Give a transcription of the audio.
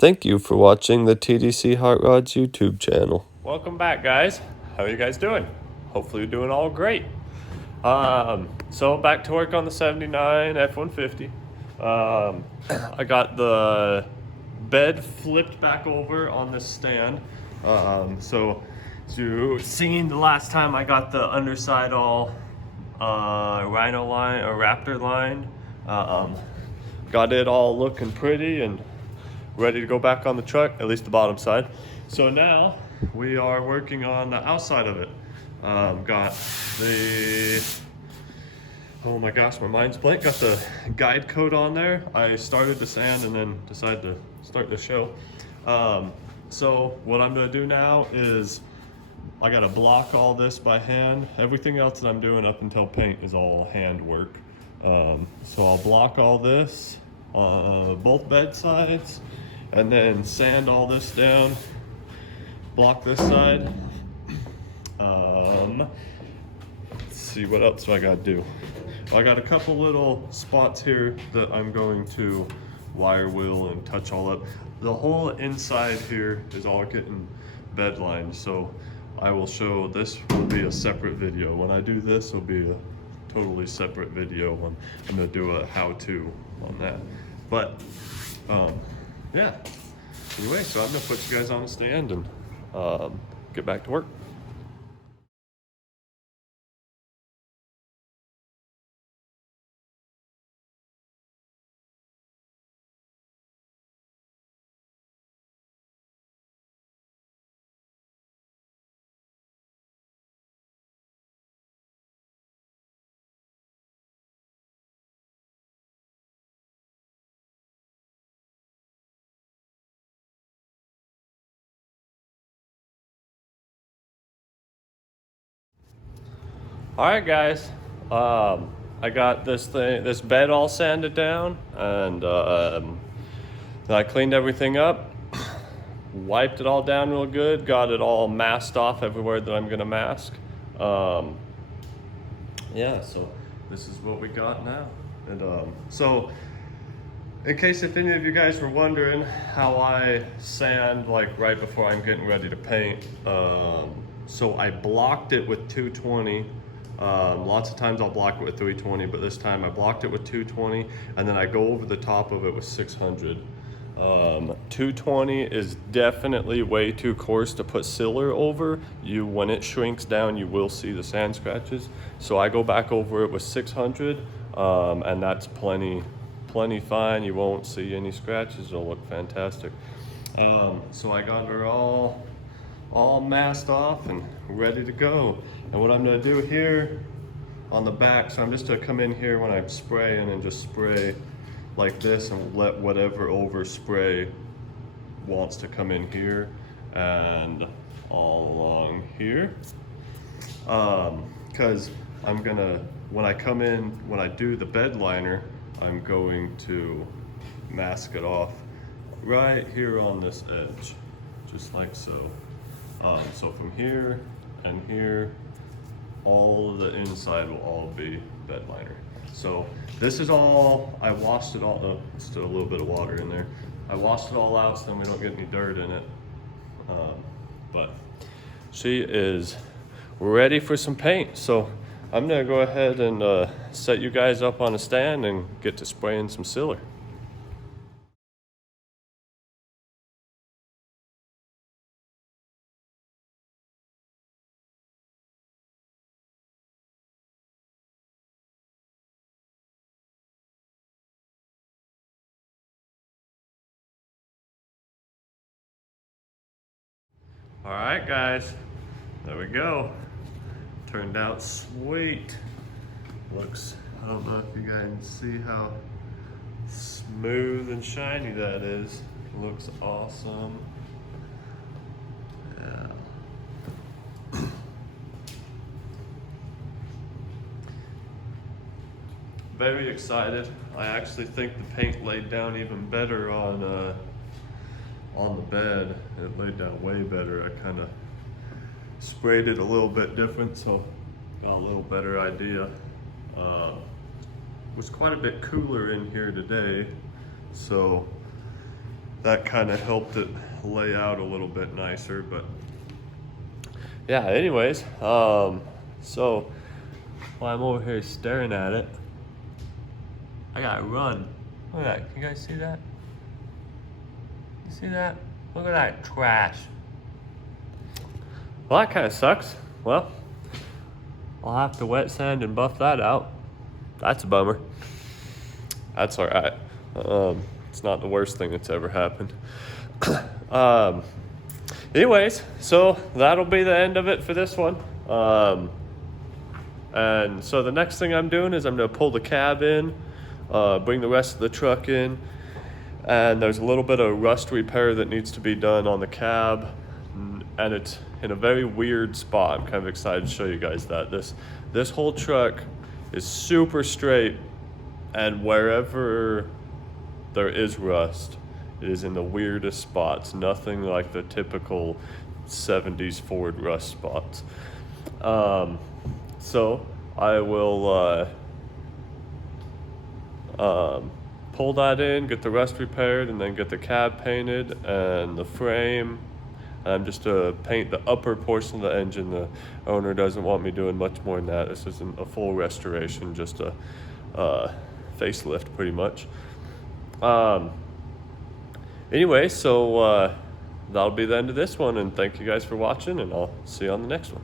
Thank you for watching the TDC Hot Rods YouTube channel. Welcome back, guys. How are you guys doing? Hopefully you're doing all great. So back to work on the 79 F150. I got the bed flipped back over on this stand. So you seen the last time I got the underside all rhino line or raptor lined. Got it all looking pretty and ready to go back on the truck, at least the bottom side. So now we are working on the outside of it. Got the, oh my gosh, my mind's blank. Got the guide coat on there. I started to sand and then decided to start the show. So what I'm gonna do now is I gotta block all this by hand. Everything else that I'm doing up until paint is all hand work. So I'll block all this, both bed sides, and then sand all this down, block this side. Let's see, what else do I gotta do? I got a couple little spots here that I'm going to wire wheel and touch all up. The whole inside here is all getting bed lined, so I will show, this will be a separate video. When I do this, it'll be a totally separate video when I'm gonna do a how-to on that. But yeah, anyway, so I'm gonna put you guys on the stand and get back to work. All right, guys. I got this bed all sanded down, and then I cleaned everything up, wiped it all down real good, got it all masked off everywhere that I'm gonna mask. Yeah, so this is what we got now. And so, in case if any of you guys were wondering how I sand like right before I'm getting ready to paint, so I blocked it with 220. Lots of times I'll block it with 320, but this time I blocked it with 220, and then I go over the top of it with 600. 220 is definitely way too coarse to put sealer over. When it shrinks down, you will see the sand scratches. So I go back over it with 600, and that's plenty fine. You won't see any scratches. It'll look fantastic. So I got her all masked off and ready to go. And what I'm gonna do here on the back, so I'm just gonna come in here when I'm spraying and just spray like this and let whatever overspray wants to come in here and all along here. Cause I'm gonna, when I come in, when I do the bed liner, I'm going to mask it off right here on this edge, just like so. So from here and here, all of the inside will all be bed liner. So this is all, I washed it all, still a little bit of water in there. I washed it all out so then we don't get any dirt in it. But she is ready for some paint. So I'm gonna go ahead and set you guys up on a stand and get to spraying some sealer. All right, guys, there we go. Turned out sweet. Looks, I don't know if you guys can see how smooth and shiny that is. Looks awesome. Yeah. Very excited. I actually think the paint laid down even better on the bed. It laid down way better. I kind of sprayed it a little bit different, so got a little better idea. It was quite a bit cooler in here today, so that kind of helped it lay out a little bit nicer. But yeah, anyways, so while I'm over here staring at it, I gotta run. Look at that. Can you guys see that? You see that? Look at that trash. Well, that kind of sucks. Well, I'll have to wet sand and buff that out. That's a bummer. That's all right. It's not the worst thing that's ever happened. Anyways, so that'll be the end of it for this one. And so the next thing I'm doing is I'm gonna pull the cab in, bring the rest of the truck in, and there's a little bit of rust repair that needs to be done on the cab, and it's in a very weird spot. I'm kind of excited to show you guys that. This whole truck is super straight, and wherever there is rust, it is in the weirdest spots. Nothing like the typical 70s Ford rust spots. So I will pull that in, get the rust repaired, and then get the cab painted and the frame. I'm just to paint the upper portion of the engine. The owner doesn't want me doing much more than that. This isn't a full restoration, just a facelift pretty much. Anyway, so that'll be the end of this one, and thank you guys for watching, and I'll see you on the next one.